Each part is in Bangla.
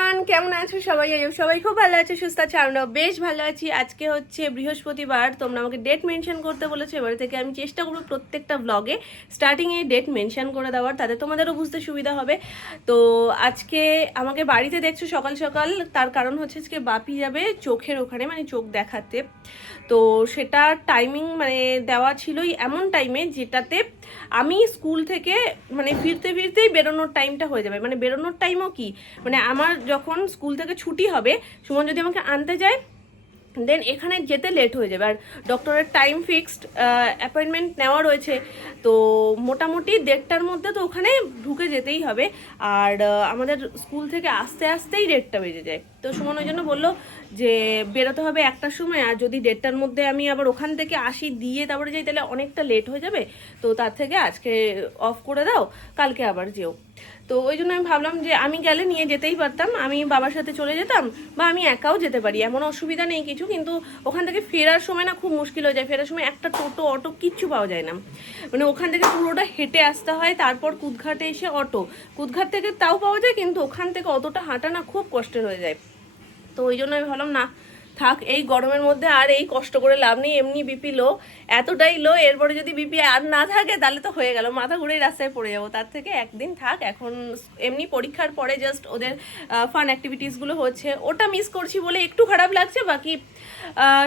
এভরিওয়ান, কেমন আছো সবাই? সবাই খুব ভালো আছে, সুস্থ আছে, আমরাও বেশ ভালো আছি। আজকে হচ্ছে বৃহস্পতিবার, তোমরা আমাকে ডেট মেনশন করতে বলেছো। এবার থেকে আমি চেষ্টা করবো প্রত্যেকটা ব্লগে স্টার্টিংয়ে ডেট মেনশন করে দেওয়ার, তাতে তোমাদেরও বুঝতে সুবিধা হবে। তো আজকে আমাকে বাড়িতে দেখছো সকাল সকাল, তার কারণ হচ্ছে আজকে বাপি যাবে চোখের ওখানে, মানে চোখ দেখাতে। তো সেটা টাইমিং মানে দেওয়া ছিলই এমন টাইমে যেটাতে আমি স্কুল থেকে মানে ফিরতে ফিরতেই বেরোনোর টাইমটা হয়ে যাবে। মানে বেরোনোর টাইমও কি, মানে আমার যখন স্কুল থেকে ছুটি হবে, সুমন যদি আমাকে আনতে যায়, দেন এখানে যেতে লেট হয়ে যাবে। আর ডক্টরের টাইম ফিক্সড অ্যাপয়েন্টমেন্ট নেওয়া রয়েছে, তো মোটামুটি 1:30টার মধ্যে তো ওখানে ঢুকে যেতেই হবে। আর আমাদের স্কুল থেকে আসতে আসতেই 1:30টা বেজে যায়। তো সুমন ওই জন্য বললো যে বেরোতে হবে 1টার সময়, আর যদি 1:30টার মধ্যে আমি আবার ওখান থেকে আসি দিয়ে তারপরে যাই, তাহলে অনেকটা লেট হয়ে যাবে। তো তার থেকে আজকে অফ করে দাও, কালকে আবার যেও। তো ওই জন্য আমি ভাবলাম যে আমি গেলে নিয়ে যেতেই পারতাম, আমি বাবার সাথে চলে যেতাম, বা আমি একাও যেতে পারি, এমন অসুবিধা নেই কিছু। কিন্তু ওখান থেকে ফেরার সময় না খুব মুশকিল হয়ে যায়। ফেরার সময় একটা টোটো অটো কিচ্ছু পাওয়া যায় না, মানে ওখান থেকে পুরোটা হেঁটে আসতে হয়, তারপর কুদঘাটে এসে অটো, কুদঘাট থেকে তাও পাওয়া যায়, কিন্তু ওখান থেকে অতটা হাঁটা না খুব কষ্টের হয়ে যায়। তো ওই জন্য আমি ভাবলাম না, থাক, এই গরমের মধ্যে আর এই কষ্ট করে লাভ নেই। এমনি বিপি লো, এতটাই লো, এরপরে যদি বিপি আর না থাকে তাহলে তো হয়ে গেল, মাথা ঘুরেই রাস্তায় পড়ে যাবো। তার থেকে একদিন থাক। এখন এমনি পরীক্ষার পরে জাস্ট ওদের ফান অ্যাক্টিভিটিসগুলো হচ্ছে, ওটা মিস করছি বলে একটু খারাপ লাগছে। বাকি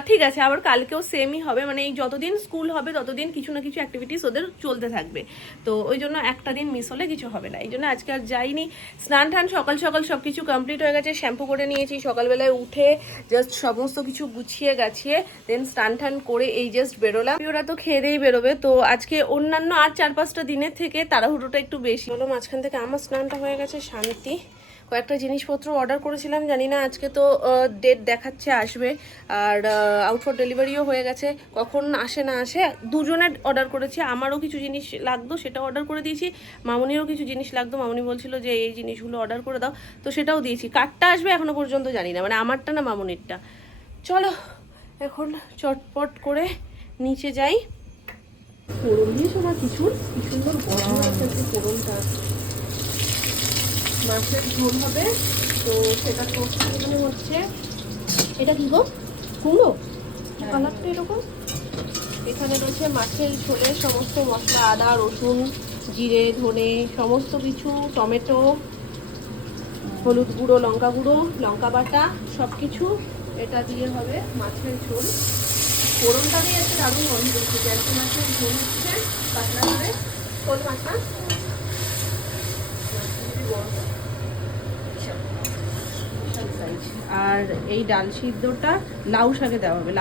ঠিক আছে, আবার কালকেও সেমই হবে, মানে এই যতদিন স্কুল হবে ততদিন কিছু না কিছু অ্যাক্টিভিটিস ওদের চলতে থাকবে। তো ওই জন্য একটা দিন মিস হলে কিছু হবে না, এই জন্য আজকে আর যাইনি। স্নান টান সকাল সকাল সব কিছু কমপ্লিট হয়ে গেছে, শ্যাম্পু করে নিয়েছি, সকালবেলায় উঠে জাস্ট সমস্ত কিছু গুছিয়ে গাছিয়ে দেন স্নান টান করে এই জাস্ট বেরোলাম। ওরা তো খেয়ে দিয়েই বেরোবে। তো আজকে অন্যান্য আর 4-5টা দিনের থেকে তাড়াহুড়োটা একটু বেশি হলো। মাঝখান থেকে আমার স্নানটা হয়ে গেছে, শান্তি। কয়েকটা জিনিসপত্র অর্ডার করেছিলাম, জানি না আজকে তো ডেট দেখাচ্ছে আসবে, আর আউট ফর ডেলিভারিও হয়ে গেছে, কখন আসে না আসে। দুজনের অর্ডার করেছি, আমারও কিছু জিনিস লাগতো সেটা অর্ডার করে দিয়েছি, মামুনিরও কিছু জিনিস লাগতো, মামুনি বলছিল যে এই জিনিসগুলো অর্ডার করে দাও, তো সেটাও দিয়েছি। কার্ডটা আসবে এখনো পর্যন্ত জানি না, মানে আমারটা না মামুনিরটা। চলো এখন চটপট করে নিচে যাই। ফোড়ন দিয়েছো না কিছু, কি সুন্দর গরম আছে ফোড়নটা। মাছের ঝোল হবে, তো সেটা করতে মনে হচ্ছে। এটা কি গো, কুমড়ো? কালারটা এরকম। এখানে রয়েছে মাছের ঝোলের সমস্ত মশলা, আদা রসুন জিরে ধনে সমস্ত কিছু, টমেটো, হলুদ গুঁড়ো, লঙ্কা গুঁড়ো, লঙ্কা বাটা, সব কিছু এটা দিয়ে হবে মাছের ঝোল। ফোড়নটা দিয়ে একটা দারুণ গন্ধ হচ্ছে। জ্যান্ত মাছের ঝোল হচ্ছে, পাতলা করে শোল মাছ না, আর এই ডাল সিদ্ধটা লাউ শাকে দেওয়া হবে।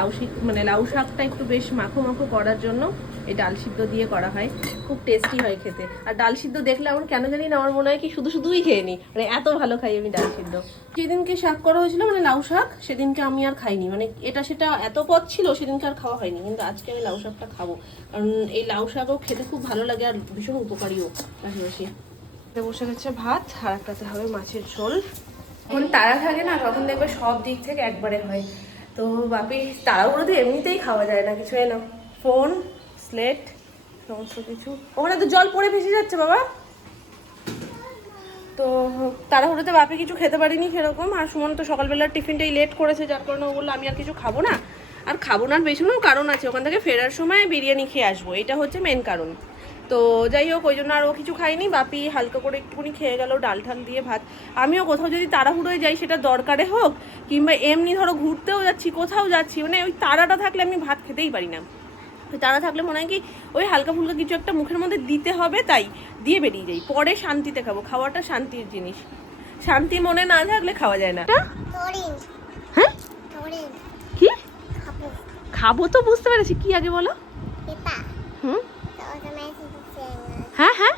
লাউ শাকটা একটু বেশ মাখো মাখো করার জন্য এই ডাল সিদ্ধ দিয়ে করা হয়, খুব টেস্টি হয় খেতে। আর ডাল সিদ্ধ দেখলে আমার কেন জানি না, আমার মনে হয় কি শুধু শুধুই খেয়ে নিই, মানে এত ভালো খাই আমি ডাল সিদ্ধ। যেদিনকে শাক করা হয়েছিল মানে লাউ শাক, সেদিনকে আমি আর খাইনি, মানে এটা সেটা এত পদ ছিল সেদিনকে আর খাওয়া হয়নি। কিন্তু আজকে আমি লাউ শাকটা খাবো, কারণ এই লাউ শাকও খেতে খুব ভালো লাগে আর ভীষণ উপকারীও। পাশাপাশি বসে গেছে ভাত, আর একটাতে হবে মাছের ঝোল। যখন তারা থাকে না তখন দেখবে সব দিক থেকে একবারে হয়। তো বাপি তাড়াহুড়োতে এমনিতেই খাওয়া যায় না কিছু। এলো ফোন, স্লেট, সমস্ত কিছু। ওখানে তো জল পড়ে ভেসে যাচ্ছে বাবা। তো তাড়াহুড়োতে বাপি কিছু খেতে পারিনি সেরকম। আর সুমন তো সকালবেলার টিফিনটাই লেট করেছে, যার কারণে ও বললো আমি আর কিছু খাবো না। আর খাবো না পেছনেও কারণ আছে, ওখান থেকে ফেরার সময় বিরিয়ানি খেয়ে আসবো, এটা হচ্ছে মেন কারণ। তো যাই হোক, ওই জন্য আর ও কিছু খাইনি। বাপি হালকা করে একটুখানি খেয়ে গেল ডাল ঠাল দিয়ে ভাত। আমিও কোথাও যদি তাড়াহুড়োয় যাই, সেটা দরকারে হোক কিংবা এমনি ধরো ঘুরতেও যাচ্ছি, কোথাও যাচ্ছি, মানে ওই তাড়াটা থাকলে আমি ভাত খেতেই পারি না। ওই তাড়া থাকলে মনে হয় কি ওই হালকা ফুলকা কিছু একটা মুখের মধ্যে দিতে হবে, তাই দিয়ে বেরিয়ে যাই, পরে শান্তিতে খাবো। খাওয়াটা শান্তির জিনিস, শান্তি মনে না থাকলে খাওয়া যায় না। হ্যাঁ কি খাবো তো বুঝতে পেরেছি, কি আগে বলো। হুম হ্যাঁ হ্যাঁ,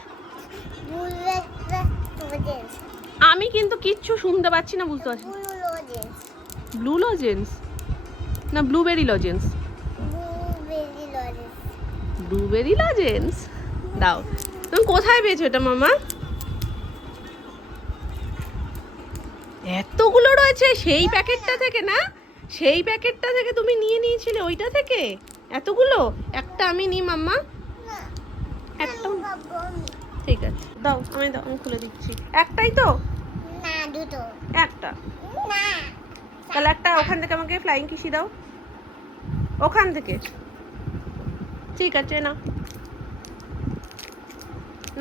আমি কিন্তু কিচ্ছু শুনতে পাচ্ছি না, বুঝতে পারছি। ব্লু লজেন্স না ব্লুবেরি লজেন্স? ব্লুবেরি লজেন্স দাও। তুমি কোথায় পেয়েছো এটা মামা? এতগুলো রয়েছে সেই প্যাকেটটা থেকে না? সেই প্যাকেটটা থেকে তুমি নিয়ে নিয়েছিলে, ওইটা থেকে এতগুলো? একটা আমি নিই মাম্মা, একটা। ঠিক আছে দাও, আমি দাও, আমি খুলে দিচ্ছি। একটাই তো? একটা, তাহলে একটা ওখান থেকে আমাকে ফ্লাইং কিসি দাও, ওখান থেকে। ঠিক আছে, না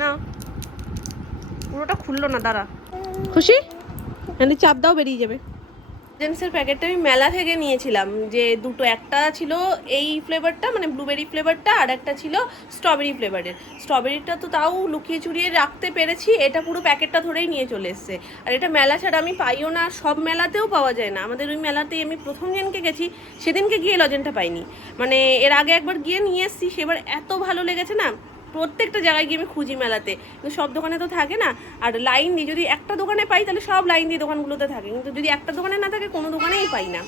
না, পুরোটা খুললো না, দাঁড়া। খুশি? এখানে চাপ দাও, বেরিয়ে যাবে। জেন্টসের প্যাকেটটা আমি মেলা থেকে নিয়েছিলাম, যে দুটো, একটা ছিল এই ফ্লেভারটা মানে ব্লুবেরি ফ্লেভারটা, আর একটা ছিল স্ট্রবেরি ফ্লেভারের। স্ট্রবেরিটা তো তাও লুকিয়ে চুরিয়ে রাখতে পেরেছি, এটা পুরো প্যাকেটটা ধরেই নিয়ে চলে এসছে। আর এটা মেলা ছাড়া আমি পাইও না, সব মেলাতেও পাওয়া যায় না। আমাদের ওই মেলাতেই আমি প্রথম দিনকে গেছি, সেদিনকে গিয়ে লজেনটা পাইনি, মানে এর আগে একবার গিয়ে নিয়ে এসেছি, সেবার এত ভালো লেগেছে না, প্রত্যেকটা জায়গায় গিয়ে আমি খুঁজি মেলাতে, কিন্তু সব দোকানে তো থাকে না। আর লাইন দিয়ে যদি একটা দোকানে পাই তাহলে সব লাইন দিয়ে দোকানগুলোতে থাকে, কিন্তু যদি একটা দোকানে না থাকে কোনো দোকানেই পাই না,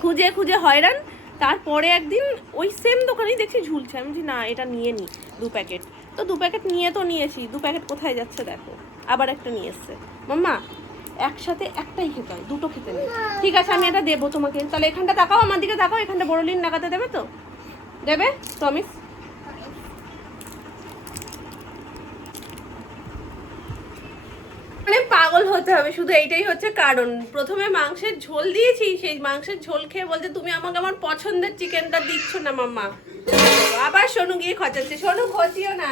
খুঁজে খুঁজে হয়রান। তারপরে একদিন ওই সেম দোকানেই দেখছি ঝুলছে, আমি বলছি না এটা নিয়ে নিই 2 প্যাকেট। তো 2 প্যাকেট নিয়ে তো নিয়েছি, 2 প্যাকেট কোথায় যাচ্ছে দেখো, আবার একটা নিয়ে এসছে। মাম্মা একসাথে একটাই খেতে হয়, দুটো খেতে নেই। ঠিক আছে আমি এটা দেবো তোমাকে, তাহলে এখানটা তাকাও, আমার দিকে তাকাও, এখানটা বড়লিন লাগাতে দেবে তো? দেবে, প্রমিস? মানে পাগল হতে হবে শুধু, এইটাই হচ্ছে কারণ। প্রথমে মাংসের ঝোল দিয়েছি, সেই মাংসের ঝোল খেয়ে বলছে তুমি আমাকে আমার পছন্দের চিকেনটা দিচ্ছ না মাম্মা। আবার সোনু গিয়ে খচাচ্ছে, সোনু খচিও না,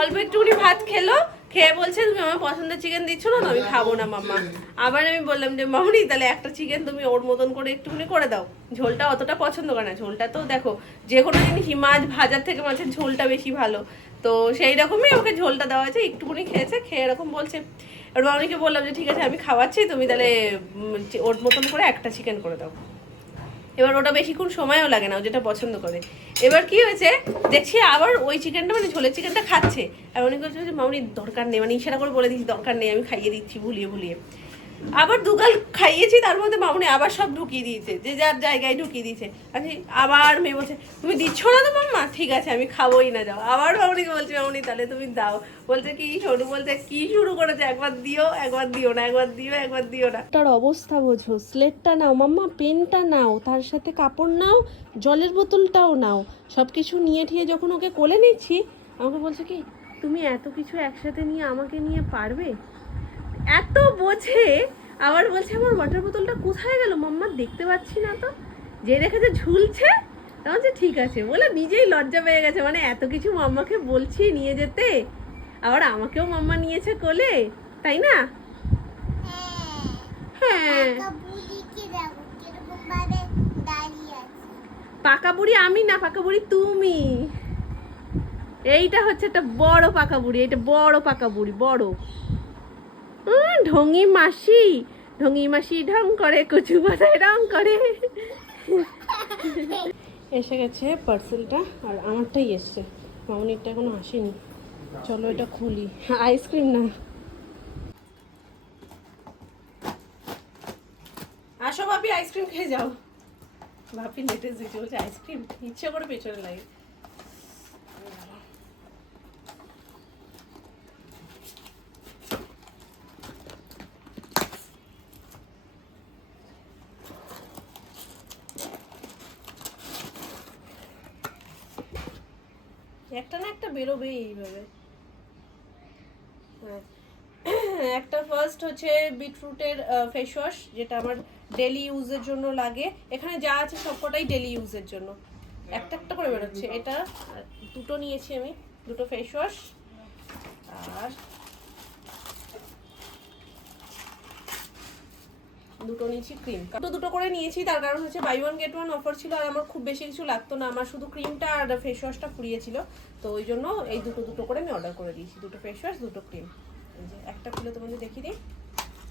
অল্প একটুখানি ভাত খেলো, খেয়ে বলছে তুমি আমার পছন্দের চিকেন দিচ্ছ না, তো আমি খাবো না মাম্মা। আবার আমি বললাম যে মামুনি তাহলে একটা চিকেন তুমি ওর মতন করে একটুখানি করে দাও, ঝোলটা অতটা পছন্দ করে না। ঝোলটা তো দেখো যে কোনো জিনিস মাছ ভাজার থেকে মাছের ঝোলটা বেশি ভালো, তো সেই রকমই ওকে ঝোলটা দেওয়া হয়েছে, একটুখানি খেয়েছে, খেয়ে এরকম বলছে। এবার মামনিকে বললাম যে ঠিক আছে আমি খাওয়াচ্ছি, তুমি তাহলে ওর মতন করে একটা চিকেন করে দাও। এবার ওটা বেশিক্ষণ সময়ও লাগে না, ও যেটা পছন্দ করে। এবার কি হয়েছে দেখছি আবার ওই চিকেনটা মানে ঝোলের চিকেনটা খাচ্ছে, আর উনি বলছে যে মামনি দরকার নেই, মানে ইশারা করে বলে দিচ্ছি দরকার নেই, আমি খাইয়ে দিচ্ছি ভুলিয়ে ভুলিয়ে। আবার দুগাল খাইয়েছি, তার মধ্যে মামনি আবার সব ঢুকিয়ে দিয়েছে, যে যার জায়গায় ঢুকিয়ে দিয়েছে। আচ্ছা আবার মেয়ে বলছে তুমি দিচ্ছ না তো মাম্মা, ঠিক আছে আমি খাবোই না, যাও। আবার মামনিকে বলছে মামনি তাহলে তুমি দাও, বলছে কি সোনু বলছে কি শুরু করেছে, একবার দিও একবার দিও না, একবার দিও একবার দিও না। তার অবস্থা বোঝো, স্লেটটা নাও মাম্মা, পেনটা নাও, তার সাথে কাপড় নাও, জলের বোতলটাও নাও, সব কিছু নিয়ে ঠিয়ে যখন ওকে কোলে নিচ্ছি, আমাকে বলছে কি তুমি এত কিছু একসাথে নিয়ে আমাকে নিয়ে পারবে? এত বোঝে, আবার বলছে আমার ওয়াটার বোতলটা কোথায় গেল মাম্মা, দেখতে পাচ্ছি না তো, যে দেখেছে ঝুলছে। তখন যে ঠিক আছে বলে নিজেই লজ্জা পেয়ে গেছে, মানে এত কিছু মাম্মাকে বলছি নিয়ে যেতে, আবার আমাকেও মাম্মা নিয়েছে কোলে, তাই না? হ্যাঁ পাকা বুড়ি আমি না, পাকা বুড়ি তুমি। এইটা হচ্ছে একটা বড় পাকা বুড়ি, এটা বড় পাকা বুড়ি, বড়। ঢঙ্গি মাসি, ঢঙ্গি মাসি ঢং করে, কচু পাতায় রং করে। এসে গেছে পার্সেলটা, আর আমারটাই এসছে, মামনিরটা এখনো আসেনি। চলো এটা খুলি। আইসক্রিম না, আসো ভাবি আইসক্রিম খেয়ে যাও। ভাবি লেটেস্ট দিচ্ছে, বলছে আইসক্রিম, ইচ্ছে করে পেছনে লাগে। একটা না একটা বেরোবে এইভাবে। হ্যাঁ একটা ফার্স্ট হচ্ছে বিটরুটের ফেস ওয়াশ, যেটা আমার ডেলি ইউজের জন্য লাগে। এখানে যা আছে সবকটাই ডেলি ইউজের জন্য, একটা একটা করে বেরোচ্ছে। এটা দুটো নিয়েছি আমি, দুটো ফেস ওয়াশ, আর দুটো নিয়েছি ক্রিম। দুটো করে নিয়েছি, তার কারণ হচ্ছে buy one get one offer ছিল, আর আমার খুব বেশি কিছু লাগতো না, আমার শুধু ক্রিমটা আর ফেস ওয়াশটা ফুরিয়েছিল, তো ওই জন্য এই দুটো করে আমি অর্ডার করে দিয়েছি, দুটো ফেস ওয়াশ দুটো ক্রিম। এই যে একটা খুলে তোমাদের দেখিয়ে দিই,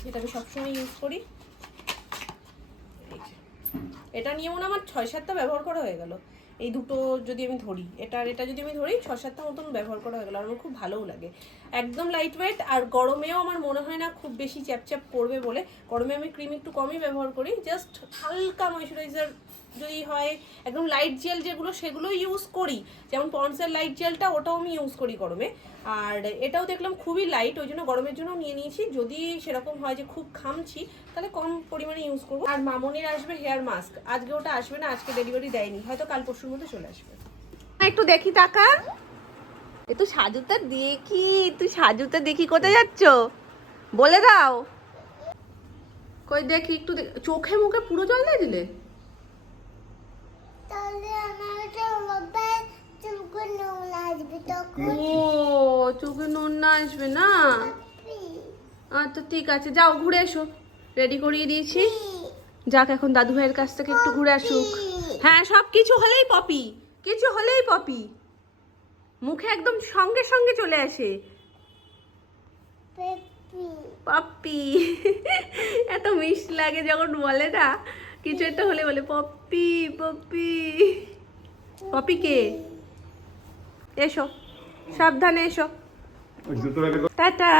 যেটা আমি সবসময় ইউজ করি। এই যে এটা নিয়ে মনে আমার 6-7টা ব্যবহার করা হয়ে গেল, এই দুটো যদি আমি ধরি, এটা যদি আমি ধরি 6-7টা মতন ব্যবহার করা হয়ে গেল, আর আমার খুব ভালোও লাগে। একদম লাইট ওয়েট, আর গরমেও আমার মনে হয় না খুব বেশি চ্যাপচ্যাপ করবে বলে। গরমে আমি ক্রিম একটু কমই ব্যবহার করি, জাস্ট হালকা ময়শ্চারাইজার যদি হয়, একদম লাইট জেল যেগুলো সেগুলো ইউজ করি, যেমন পন্ডসের লাইট জেলটা, ওটাও আমি ইউজ করি গরমে। আর এটাও দেখলাম খুবই লাইট, ওই জন্য গরমের জন্য নিয়ে নিয়েছি। যদি সেরকম হয় যে খুব ঘামছি তাহলে কম পরিমাণে ইউজ করবো। আর মামনির আসবে হেয়ার মাস্ক, আজকে ওটা আসবে না, আজকে ডেলিভারি দেয়নি, হয়তো কাল পরশুর মধ্যে চলে আসবে। একটু দেখি টাকা, তুই সাজুটা দেখি, তুই সাজুটা দেখি, কোথায় যাচ্ছ বলে দাও। কই দেখি একটু চোখে মুখে পুরো জল দিয়ে দিলে? তাহলে আমার তো হবে চুলকে নুন আসবে তখন। ও চোখে নুন না আসবে না? আচ্ছা ঠিক আছে, যাও ঘুরে এসো, রেডি করিয়ে দিয়েছি। যাক এখন দাদু ভাইয়ের কাছ থেকে একটু ঘুরে আসুক। হ্যাঁ সব কিছু হলেই পপি, কিছু হলেই পপি, মুখে একদম সঙ্গে সঙ্গে চলে আসে পপি। এত মিষ্টি লাগে যখন বলে না, কিছু একটা হলে বলে পপি পপি। পপি কে? এসো, সাবধানে এসো, টাটা।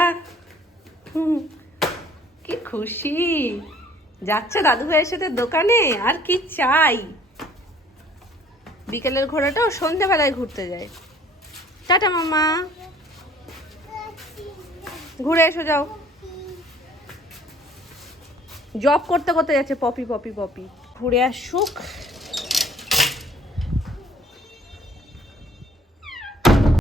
কি খুশি, যাচ্ছে দাদু ভাইয়ের সাথে দোকানে, আর কি চাই। বিকেলের ঘোরাটাও সন্ধেবেলায় ঘুরতে যায়। টাটা মামা, ঘুরে এসো, যাও। জব করতে করতে যাচ্ছে পপি পপি পপি। ঘুরে আসুক,